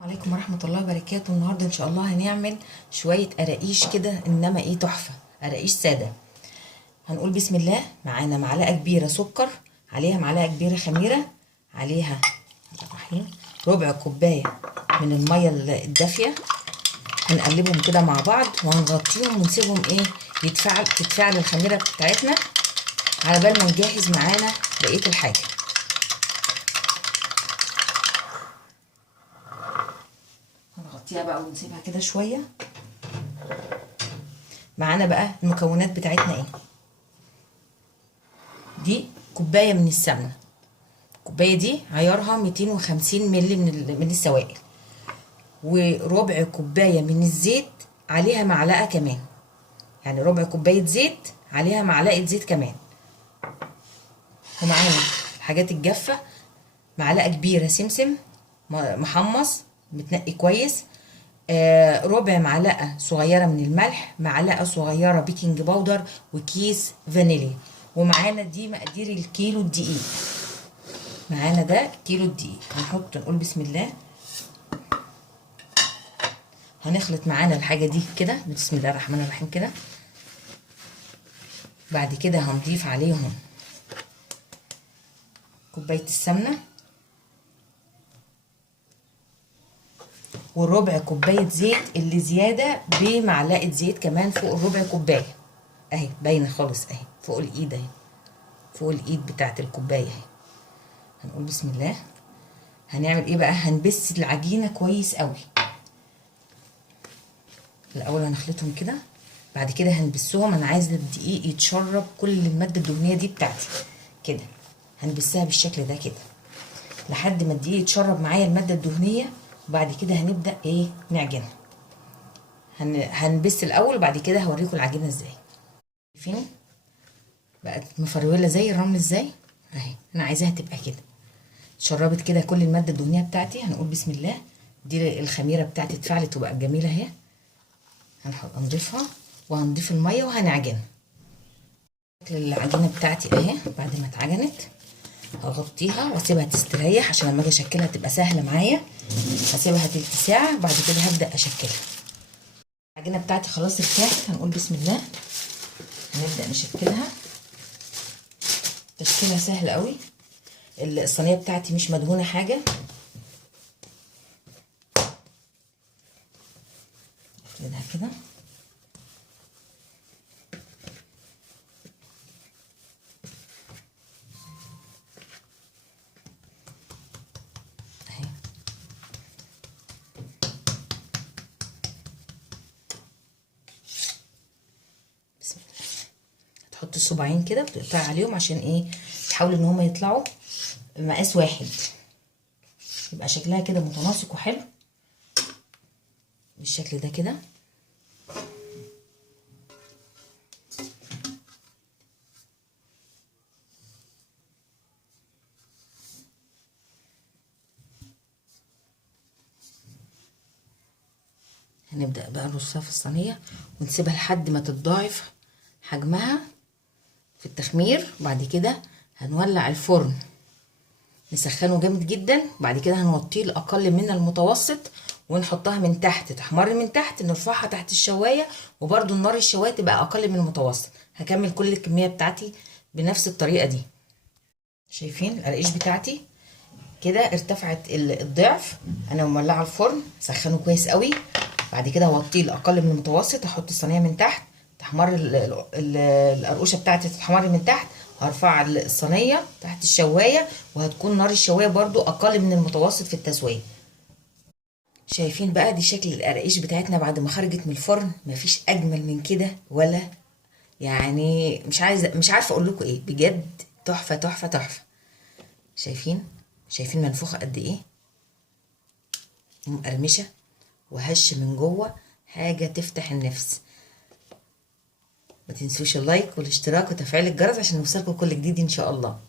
عليكم ورحمة الله وبركاته. النهاردة ان شاء الله هنعمل شوية قراقيش كده، انما ايه تحفة، قراقيش سادة. هنقول بسم الله. معانا معلقة كبيرة سكر، عليها معلقة كبيرة خميرة، عليها الرحيم ربع كوباية من المية الدافية. هنقلبهم كده مع بعض وهنغطيهم ونسيبهم تتفاعل الخميرة بتاعتنا على بال ما نجهز معانا بقية الحاجة. هنغطيها بقى ونسيبها كده شوية. معانا بقى المكونات بتاعتنا ايه. دي كوبايه من السمنه، الكوبايه دي عيارها 250 مللي من السوائل، وربع كوبايه من الزيت عليها معلقه كمان، يعني ربع كوبايه زيت عليها معلقه زيت كمان. ومعانا الحاجات الجافه، معلقه كبيره سمسم محمص متنقي كويس، ربع معلقه صغيره من الملح، معلقه صغيره بيكنج باودر، وكيس فانيليا. ومعانا دي مقادير الكيلو الدقيق. معانا ده كيلو الدقيق. نقول بسم الله. هنخلط معانا الحاجه دي كده بسم الله الرحمن الرحيم كده. بعد كده هنضيف عليهم كوبايه السمنه وربع كوبايه زيت، اللي زياده بمعلقه زيت كمان فوق الربع كوبايه اهي، باينه خالص اهي فوق الايد اهي، فوق الايد بتاعت الكوبايه اهي. هنقول بسم الله. هنعمل ايه بقى؟ هنبس العجينه كويس قوي. الاول هنخلطهم كده، بعد كده هنبسهم. انا عايزه الدقيق يتشرب كل الماده الدهنيه دي بتاعتي كده. هنبسها بالشكل ده كده لحد ما الدقيق يتشرب معايا الماده الدهنيه، وبعد كده هنبدا نعجنها. هنبس الاول وبعد كده هوريكم العجينه ازاي. شايفين بقت مفروله زي الرمل ازاي اهي؟ انا عايزاها تبقى كده اتشربت كده كل الماده الدهنيه بتاعتي. هنقول بسم الله. دي الخميره بتاعتي اتفعلت وبقت جميله اهي. هنضيفها وهنضيف الميه وهنعجنها. العجينه بتاعتي اهي بعد ما اتعجنت هغطيها واسيبها تستريح عشان لما اجي اشكلها تبقى سهله معايا. هسيبها تلت ساعه، بعد كده هبدا اشكلها. العجينه بتاعتي خلاص ارتاحت. هنقول بسم الله. هنبدا نشكلها. تشكيلها سهل قوي. الصينيه بتاعتي مش مدهونه حاجه. افردها كده اهي. بسم الله. هتحط الصباعين كده بتقطعي عليهم عشان تحاول ان هما يطلعوا مقاس واحد، يبقى شكلها كده متناسق وحلو بالشكل ده كده. هنبدأ بقى نرصها في الصينية ونسيبها لحد ما تتضاعف حجمها في التخمير. وبعد كده هنولع الفرن نسخنه جامد جدا، وبعد كده هنوطيه لأقل من المتوسط ونحطها من تحت تحمر من تحت، نرفعها تحت الشواية، وبرده النار الشواية تبقى أقل من المتوسط. هكمل كل الكمية بتاعتي بنفس الطريقة دي. شايفين القرقيش بتاعتي كده ارتفعت الضعف. انا مولعه الفرن سخنه كويس قوي. بعد كده هوطيه لاقل من المتوسط، احط الصينيه من تحت تحمر القرقوشه بتاعتي تتحمر من تحت. هرفع الصينيه تحت الشوايه، وهتكون نار الشوايه برضو اقل من المتوسط في التسويه. شايفين بقى دي شكل القرقيش بتاعتنا بعد ما خرجت من الفرن. مفيش اجمل من كده، ولا يعني مش عارفه اقول لكم ايه، بجد تحفه تحفه تحفه. شايفين منفوخه قد ايه، مقرمشه وهشه من جوه، حاجه تفتح النفس. ما تنسوش اللايك والاشتراك وتفعيل الجرس عشان يوصلكم كل جديد ان شاء الله.